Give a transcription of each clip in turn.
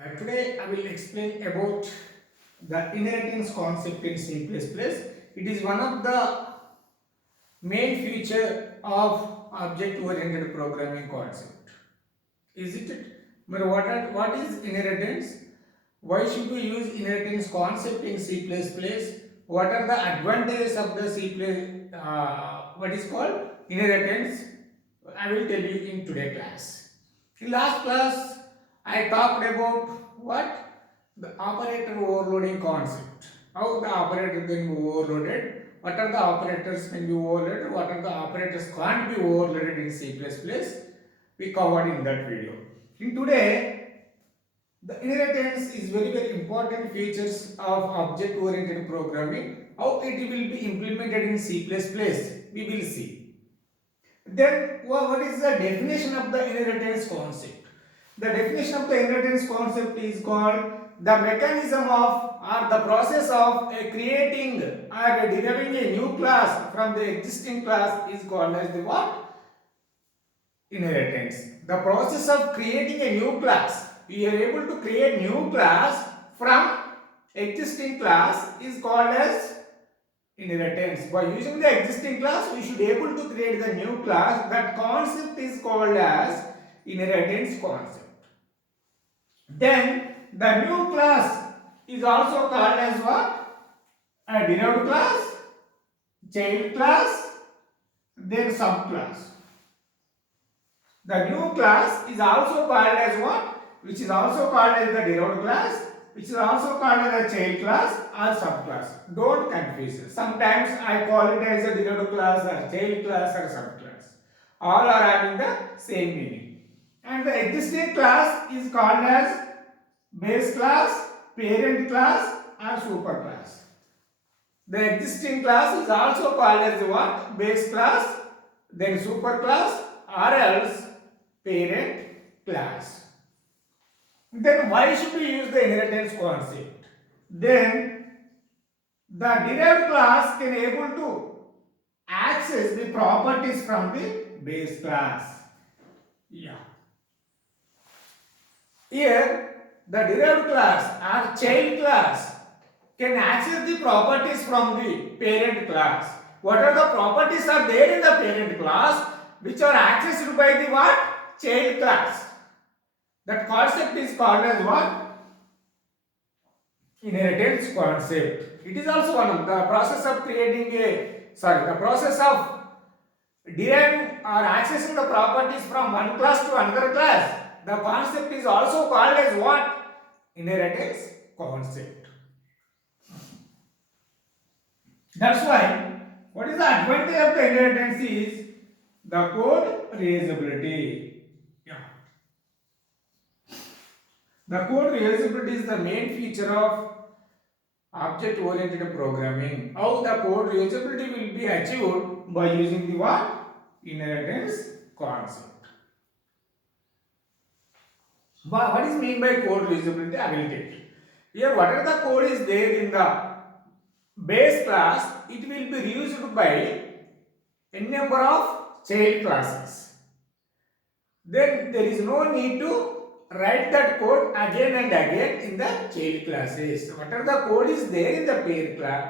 Today I will explain about the inheritance concept in C++. It is one of the main feature of object-oriented programming concept. Isn't it? But what is inheritance? Why should we use inheritance concept in C++? What are the advantages of the what is called inheritance? I will tell you in today class. In last class, I talked about what? The operator overloading concept. How the operator can be overloaded. What are the operators can be overloaded? What are the operators can't be overloaded in C++? We covered in that video. In today, the inheritance is very important features of object-oriented programming. How it will be implemented in C++, we will see. Then what is the definition of the inheritance concept? The definition of the inheritance concept is called the mechanism of or the process of creating or deriving a new class from the existing class is called as the what? Inheritance. The process of creating a new class. We are able to create new class from existing class is called as inheritance. By using the existing class, we should be able to create the new class. That concept is called as inheritance concept. Then the new class is also called as what? A derived class, child class, then subclass. The new class is also called as what? Which is also called as the derived class, which is also called as a child class or subclass. Don't confuse. Sometimes I call it as a derived class or child class or subclass. All are having the same meaning. And the existing class is called as base class, parent class or superclass. The existing class is also called as what? Base class, then superclass or else parent class. Then why should we use the inheritance concept? Then the derived class can able to access the properties from the base class. Yeah. Here the derived class or child class can access the properties from the parent class. What are the properties are there in the parent class which are accessed by the what? Child class. That concept is called as what? Inheritance concept. It is also one of the process of creating the process of deriving or accessing the properties from one class to another class. The concept is also called as what? Inheritance concept. That's why what is the advantage of the inheritance is the code reusability. Yeah. The code reusability is the main feature of object-oriented programming. How the code reusability will be achieved by using the what? Inheritance concept. What is mean by code reusability? I will take it. Here, whatever the code is there in the base class, it will be reused by n number of child classes. Then there is no need to write that code again and again in the child classes. Whatever the code is there in the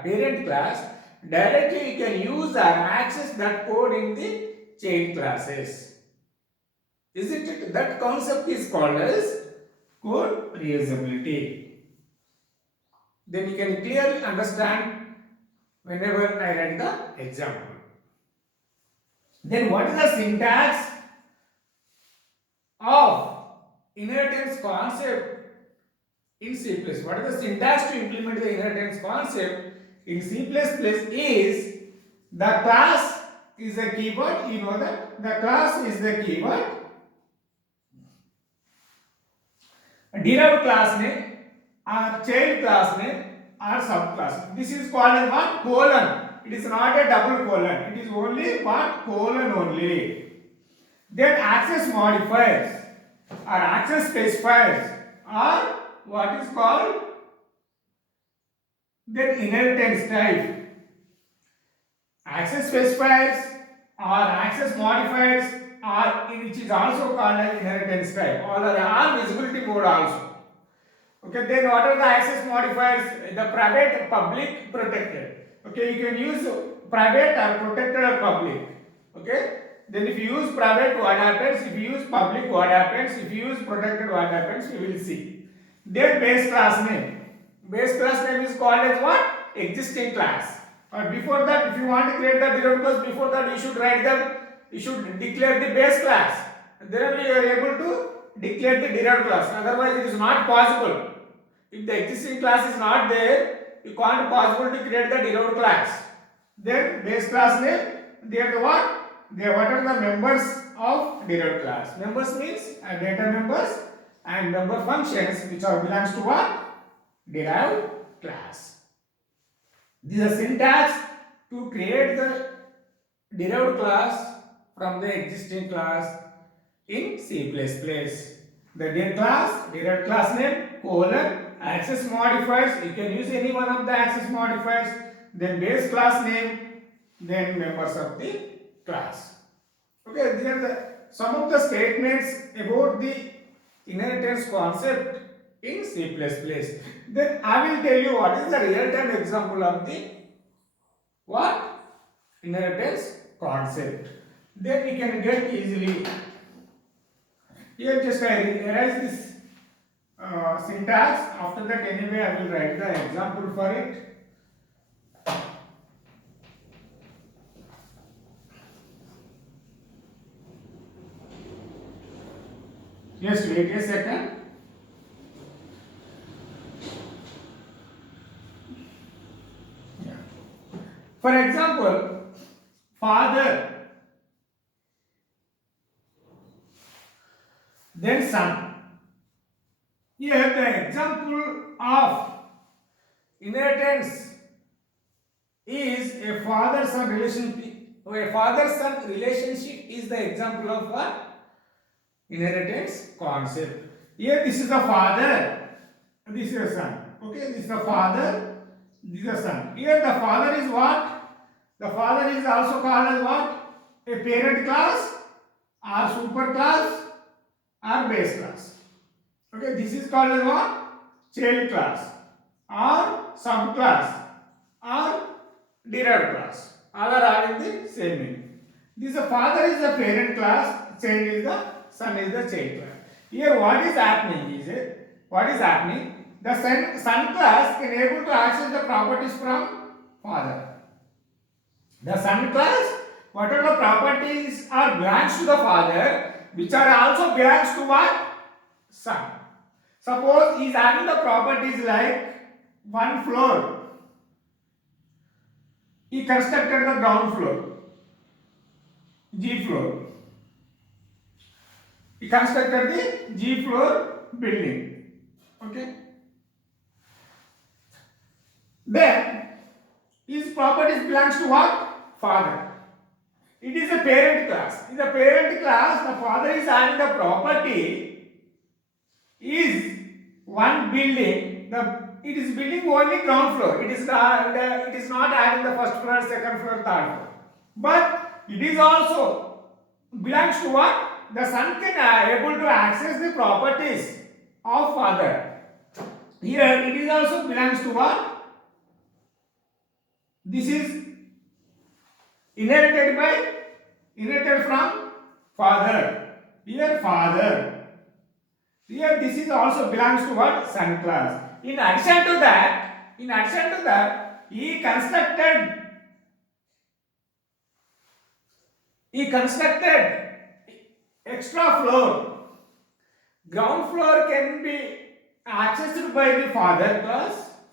parent class, directly you can use or access that code in the child classes. Isn't it? That concept is called as code reusability. Then you can clearly understand whenever I write the example. Then what is the syntax of inheritance concept in C++? What is the syntax to implement the inheritance concept in C++ is the class is the keyword. You know that the class is the keyword. Derived class name or child class name or subclass. This is called as what? Colon. It is not a double colon. It is only what? Colon only. Then access modifiers or access specifiers or what is called then inheritance type. Access specifiers or access modifiers or which is also called as inheritance type or visibility mode also. Okay, then what are the access modifiers? The private, public, protected. Okay, you can use private or protected or public. Okay, then if you use private, what happens? If you use public, what happens? If you use protected, what happens? We will see. Then base class name. Base class name is called as what? Existing class. Or before that, if you want to create the derived class, before that you should write them. You should declare the base class. Then you are able to declare the derived class. Otherwise, it is not possible. If the existing class is not there, you can't possible to create the derived class. Then base class name, they are the what? They are what are the members of derived class. Members means data members and member functions which are belongs to what? Derived class. This is a syntax to create the derived class from the existing class in C++. The derived class name, colon, access modifiers, you can use any one of the access modifiers, then base class name, then members of the class. Okay, these are some of the statements about the inheritance concept in C++. Then I will tell you what is the real-time example of the what? Inheritance concept. Then we can get easily. Here just I erase this syntax. After that anyway I will write the example for it. Just wait a second. Yeah. For example, father, then son. Here the example of inheritance is a father-son relationship. A father-son relationship is the example of what? Inheritance concept. Here this is the father, this is the son. Okay, this is the father, this is the son. Here the father is what? The father is also called as what? A parent class or super class or base class. Okay, this is called as what? Child class or subclass or derived class. All are having the same meaning. This father is the parent class, child is the son is the child class. Here what is happening is what is happening? The son class can able to access the properties from father. The son class, whatever the properties are belongs to the father, which are also belongs to what? Son. Suppose he is having the properties like one floor. He constructed the ground floor, G floor. He constructed the G floor building. Okay. Then his properties belongs to what? Father. It is a parent class. In the parent class, the father is having the property is one building. It is building only ground floor. It is not having the first floor, second floor, third floor. But it is also belongs to what? The son can able to access the properties of father. Here it is also belongs to what? This is inherited from father. Here father. Here this is also belongs to what? Son class. In addition to that, he constructed extra floor. Ground floor can be accessed by the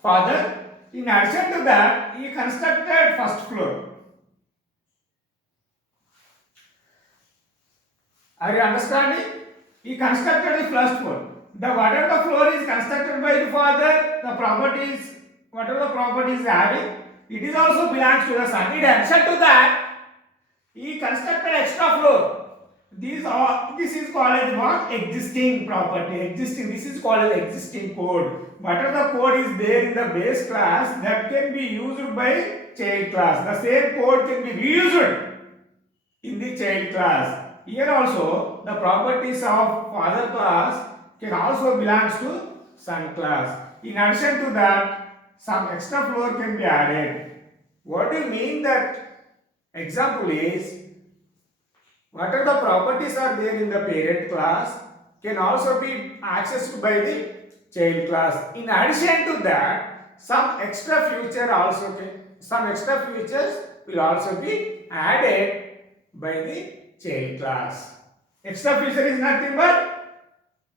father. In addition to that, he constructed first floor. Are you understanding? He constructed the first floor. Whatever the floor is constructed by the father, the properties, whatever the properties having, it is also belongs to the son. In addition to that, he constructed extra floor. This is called as what? Existing property. This is called as existing code. Whatever the code is there in the base class, that can be used by child class. The same code can be reused in the child class. Here also the properties of father class can also belongs to son class. In addition to that, some extra floor can be added. What do you mean that? Example is, what are the properties are there in the parent class can also be accessed by the child class. In addition to that, some extra features will also be added by the child class. Extra feature is nothing but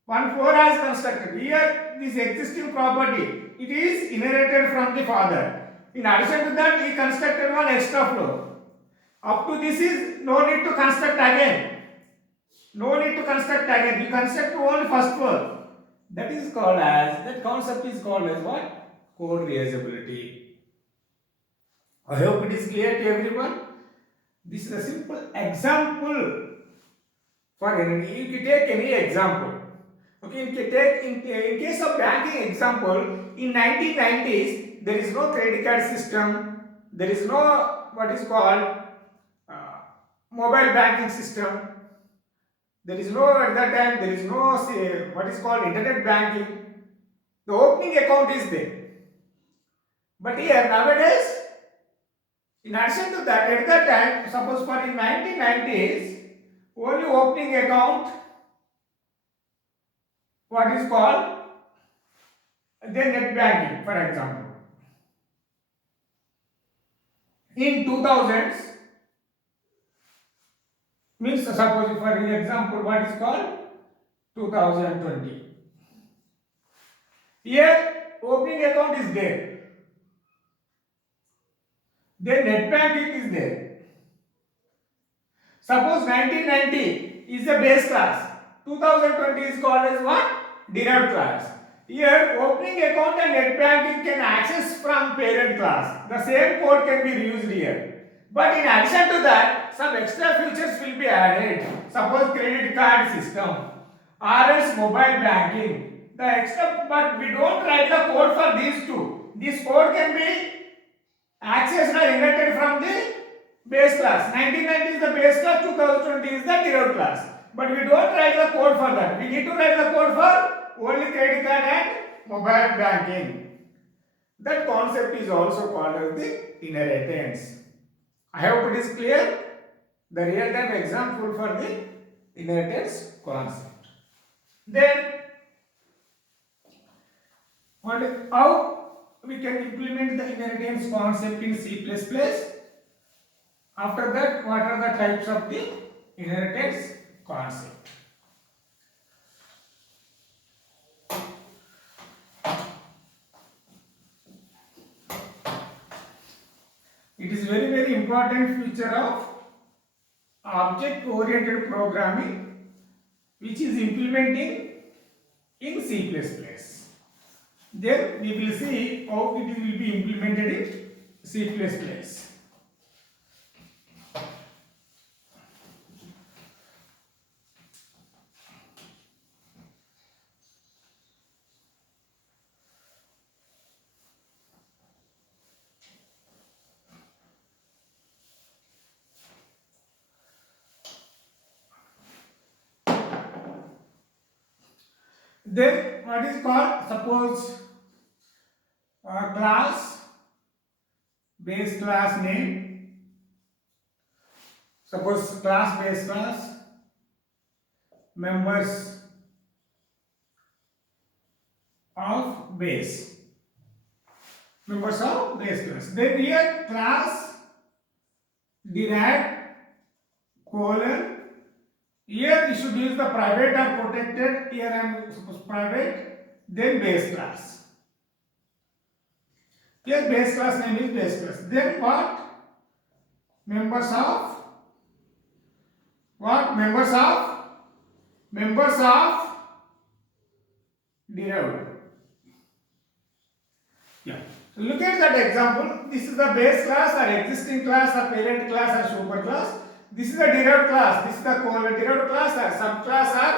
one floor has constructed. Here, this existing property, it is inherited from the father. In addition to that, he constructed one extra floor. Up to this is no need to construct again. No need to construct again. You construct only first floor. That concept is called as what? Code reusability. I hope it is clear to everyone. This is a simple example for any. You can take any example. Okay, in case of banking example, in 1990s, there is no credit card system. There is no what is called mobile banking system. There is no at that time. There is no what is called internet banking. The opening account is there. But here nowadays, in addition to that, at that time, suppose for in 1990s, only opening account, what is called the net banking, for example. In 2000s, means suppose for example, what is called 2020. Here, opening account is there. Then net banking is there. Suppose 1990 is the base class. 2020 is called as what? Derived class. Here, opening account and net banking can access from parent class. The same code can be reused here. But in addition to that, some extra features will be added. Suppose credit card system or else mobile banking. The extra, but we don't write the code for these two. This code can be accessed or inherited from the base class. 1990 is the base class, 2020 is the derived class. But we don't write the code for that. We need to write the code for only credit card and mobile banking. That concept is also called as the inheritance. I hope it is clear. The real-time example for the inheritance concept. Then, how we can implement the inheritance concept in C++? After that, what are the types of the inheritance concept? It is very important feature of object-oriented programming which is implementing in C++. Then we will see how it will be implemented in C++. Then what is called, suppose class, base class name, suppose class base class, members of base, class. Then here class derived colon. Here you should use the private or protected. Here I am suppose private, then base class. Here base class name is base class. Then what? Members of what? Members of derived. Yeah. So look at that example. This is the base class or existing class or parent class or super class. This is the derived class. This is the derived class or subclass or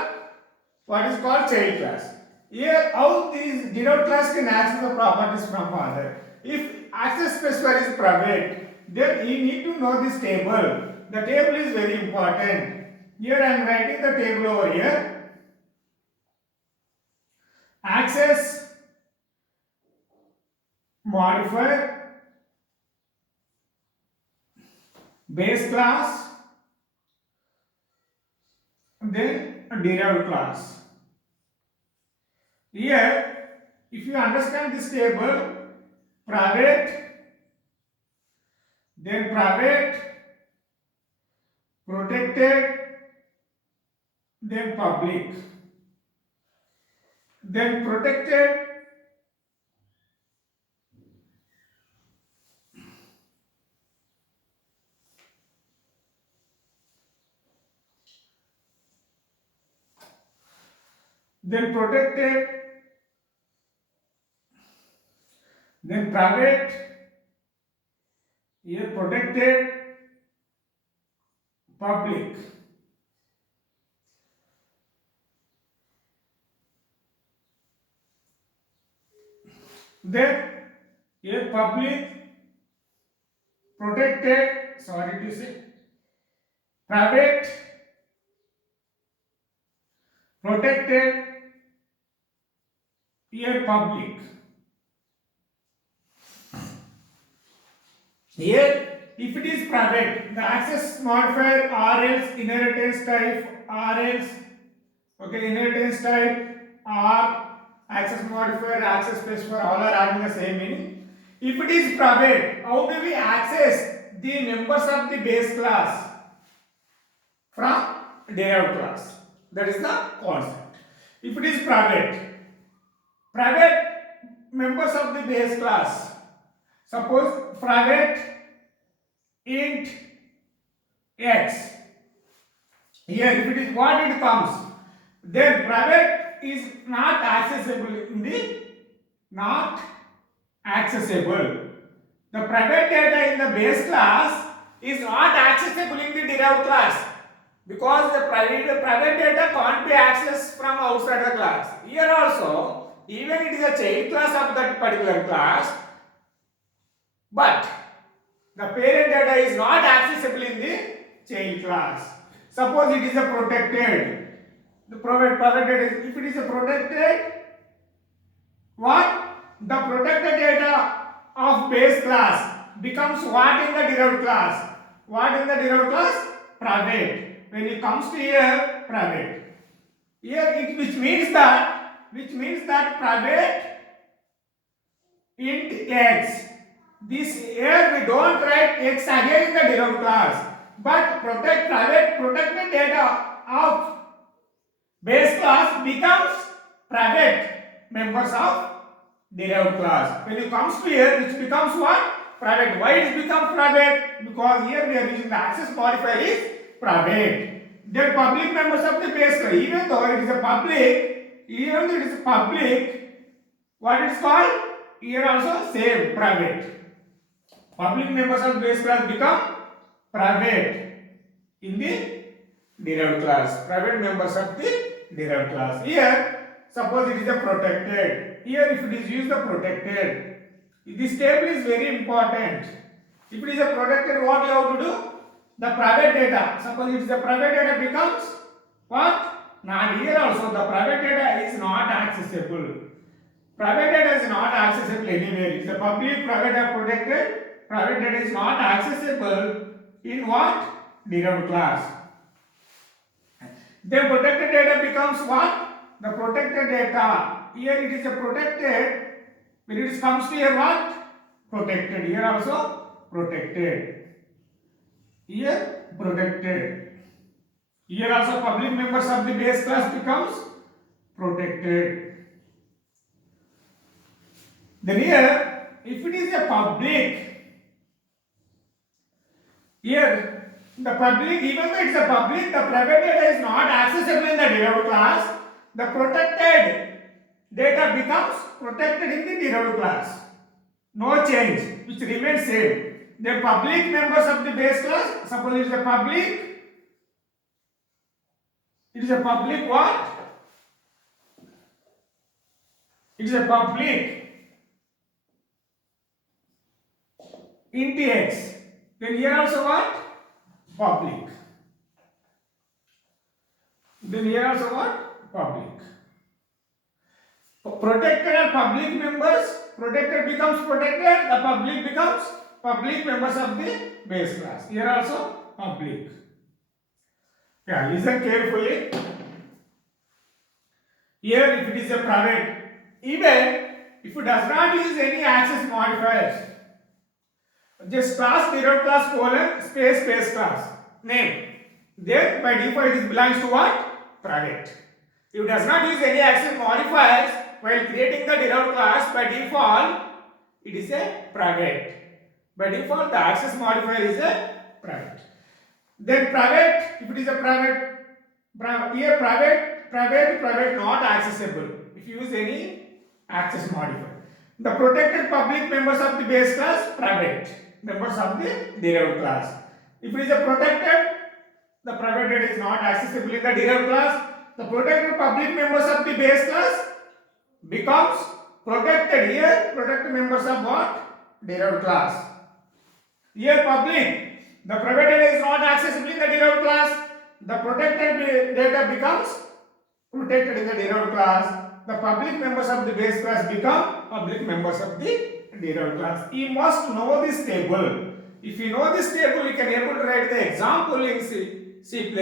what is called child class. Here, how these derived class can access the properties from father. If access specifier is private, then you need to know this table. The table is very important. Here I am writing the table over here. access modifier, base class, then a derived class. Here, if you understand this table, private, then private, protected, then public, then protected, then protected, then private, here protected, public. Then here public, protected, sorry to say, private, protected, here public. Here, if it is private, the access modifier or else inheritance type or else, okay, inheritance type or access modifier, access specifier, all are having the same meaning. If it is private, how do we access the members of the base class from derived class? That is the concept. If it is private members of the base class, suppose private int x, here if it is what it comes, then private is not accessible in the not accessible. The private data in the base class is not accessible in the derived class because the private data can't be accessed from outside the class. Here also, even it is a child class of that particular class, but the parent data is not accessible in the child class. Suppose it is a protected. The private data, if it is a protected, what? The protected data of base class becomes what in the derived class? What in the derived class? Private. When it comes to here, private. Here which means that private int x. This here we don't write x again in the derived class, but protected data of base class becomes private members of derived class. When it comes to here, which becomes what? Private. Why it becomes private? Because here we are using the access modifier is private. Then public members of the base class, even though it is a public, what it is called? Here also same, private. Public members of base class become private in the derived class. Private members of the derived class. Here, suppose it is a protected. Here, if it is used the protected, this table is very important. If it is a protected, what you have to do? The private data. Suppose it is a private data becomes what? Not here also. The private data is not accessible. Private data is not accessible anywhere. It's a public, private or protected. Private data is not accessible in what? Derived class. Then protected data becomes what? The protected data. Here it is a protected. When it comes to here what? Protected. Here also protected. Here protected. Here also public members of the base class becomes protected. Then here, if it is a public, here the public, even though it's a public, the private data is not accessible in the derived class. The protected data becomes protected in the derived class. No change, which remains same. The public members of the base class, suppose it is a public, it is a public what? It is a public int x. Then here also what? Public. Then here also what? Public. Protected are public members. Protected becomes protected. The public becomes public members of the base class. Here also public. Yeah, listen carefully. Here, if it is a private, even if it does not use any access modifiers, just class derived class colon space base class name. Then by default it belongs to what? Private. If it does not use any access modifiers while creating the derived class, by default it is a private. By default the access modifier is a private. Then private, if it is a private, here private not accessible if you use any access modifier. The protected public members of the base class, private members of the derived class. If it is a protected, the private is not accessible in the derived class. The protected public members of the base class becomes protected. Here protected members of what? Derived class. Here public, the private is not accessible in the derived class. The protected data becomes protected in the derived class. The public members of the base class become public members of the derived class. You must know this table. If you know this table, you can able to write the example in C++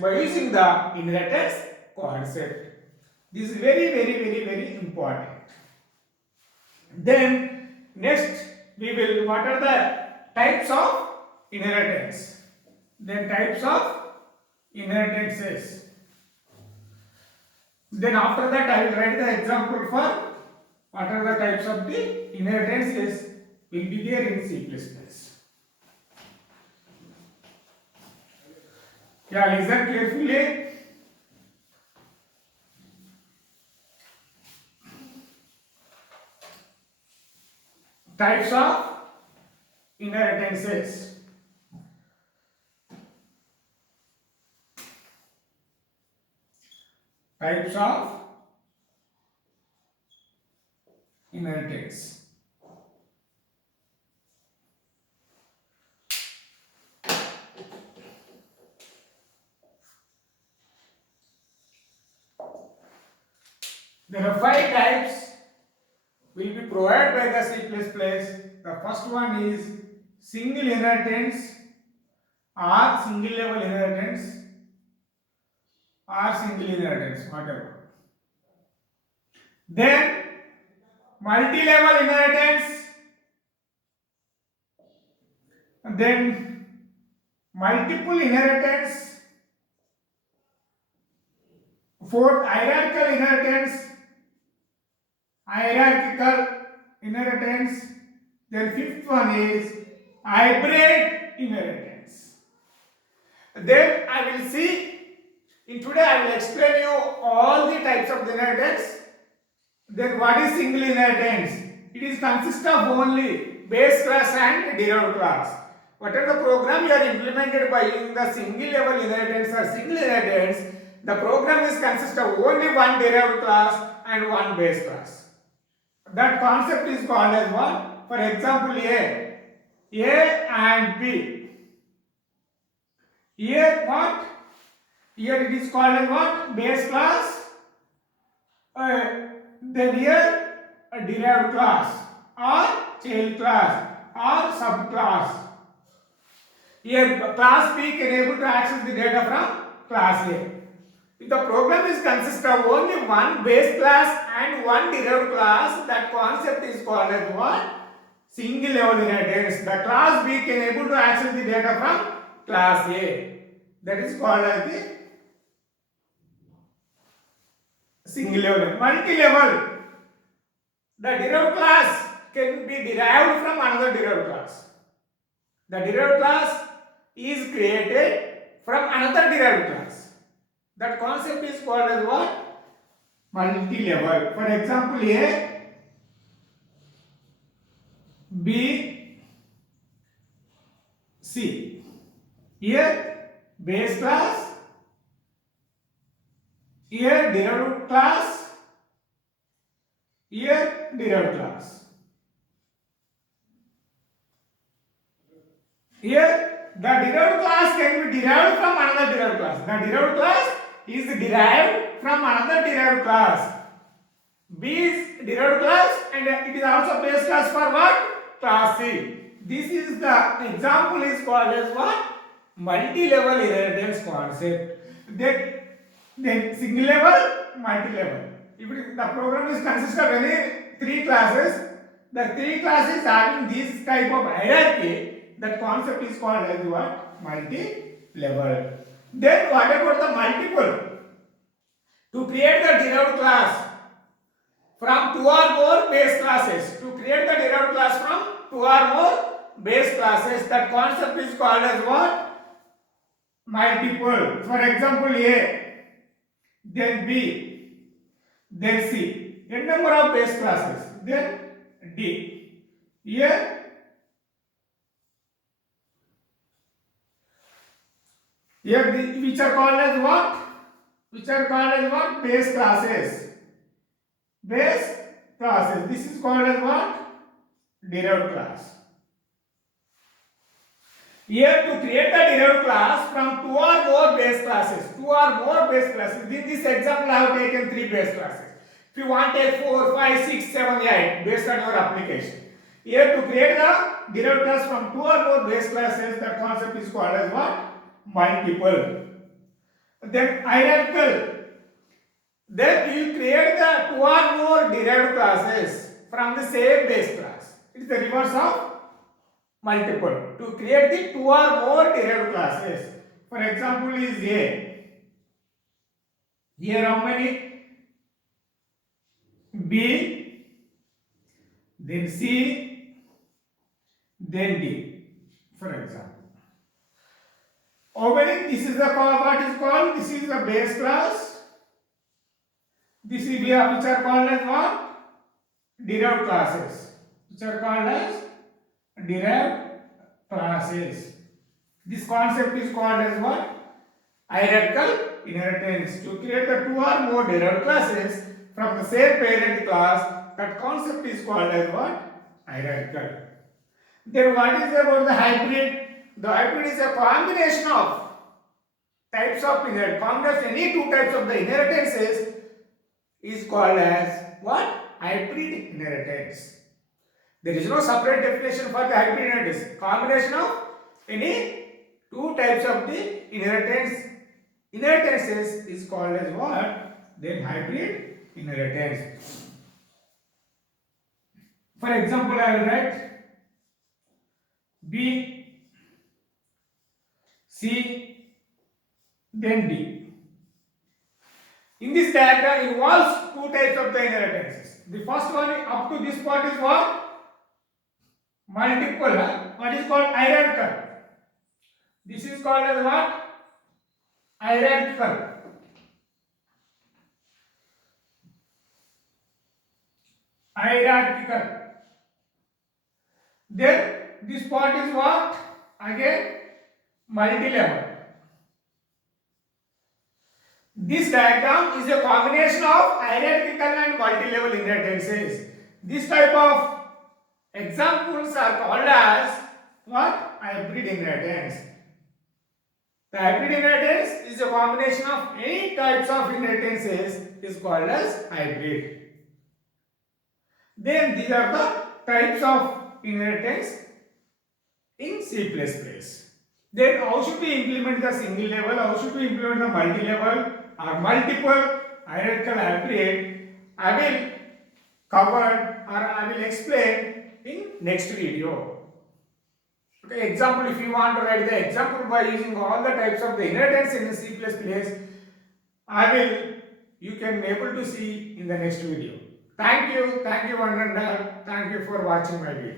by using the inheritance concept. This is very important. Then next we will, what are the types of inheritance? Then types of inheritances. Then after that I will write the example for what are the types of the inheritances will be there in C++. Yeah, listen carefully. Types of inheritances. Types of inheritance. There are 5 types will be provided by the C++. The first one is single inheritance or single level inheritance or single inheritance, whatever. Then multi-level inheritance, then multiple inheritance, fourth hierarchical inheritance, then fifth one is hybrid inheritance. Then I will see, in today I will explain you all the types of inheritance. Then what is single inheritance? It is consist of only base class and derived class. Whatever the program you are implemented by using the single level inheritance or single inheritance, the program is consist of only one derived class and one base class. That concept is called as what? For example, A and B. Here what? Here it is called as what? Base class. Then here a derived class or child class or subclass. Here class B can able to access the data from class A. If the program is consist of only one base class and one derived class, that concept is called as what? Single level inheritance. The class B can able to access the data from class A. That is called as the single level. Multi-level. The derived class can be derived from another derived class. The derived class is created from another derived class. That concept is called as what? Multi-level. For example, A, B, C. Here base class, here derived class, here derived class. Here the derived class can be derived from another derived class. The derived class is derived from another derived class B is derived class and it is also base class for what? Class C. This is the example is called as what? Multi-level inheritance concept. Then single level, multi-level. If the program is consist of any three classes, the three classes having this type of hierarchy, that concept is called as what? Multi-level. Then what about the multiple? To create the derived class from two or more base classes, to create the derived class from two or more base classes, that concept is called as what? Multiple. For example, A, then B, then C. N number of base classes, then D. Here which are called as what? Which are called as what? Base classes. Base classes. This is called as what? Derived class. Here to create the derived class from two or more base classes. Two or more base classes. In this example, I have taken three base classes. If you want to take 4, 5, 6, 7, 8 based on your application. Here to create the derived class from two or more base classes, the concept is called as what? Multiple. Then hierarchical. Then you create the two or more derived classes from the same base class. It is the reverse of multiple. To create the two or more derived classes. For example, is A. Here how many? B, then C, then D. For example. How many? This is the what is called? This is the base class. This is which are called as what? Derived classes. Which are called as derived classes. This concept is called as what? Hierarchical inheritance. To create the two or more derived classes from the same parent class, that concept is called as what? Hierarchical. Then what is about the hybrid? The hybrid is a combination of types of inheritance. Combination any two types of the inheritances is called as what? Hybrid inheritance. There is no separate definition for the hybrid inheritance. Combination of any two types of the inheritances is called as what? Then hybrid inheritance. For example, I will write B, C, then D. In this diagram involves two types of the inheritances. The first one up to this part is what? Multiple. What is called hierarchical. This is called as what? Hierarchical. Hierarchical. Then this part is what? Again multi-level. This diagram is a combination of hierarchical and multi-level inheritances. This type of examples are called as what? Hybrid inheritance. The hybrid inheritance is a combination of any types of inheritances is called as hybrid. Then these are the types of inheritance in C++. Then how should we implement the single level? How should we implement the multi-level or multiple hierarchical hybrid? I will cover or I will explain in next video. Okay, example, if you want to write the example by using all the types of the inheritance in C++, you can be able to see in the next video. Thank you one and all. Thank you for watching my video.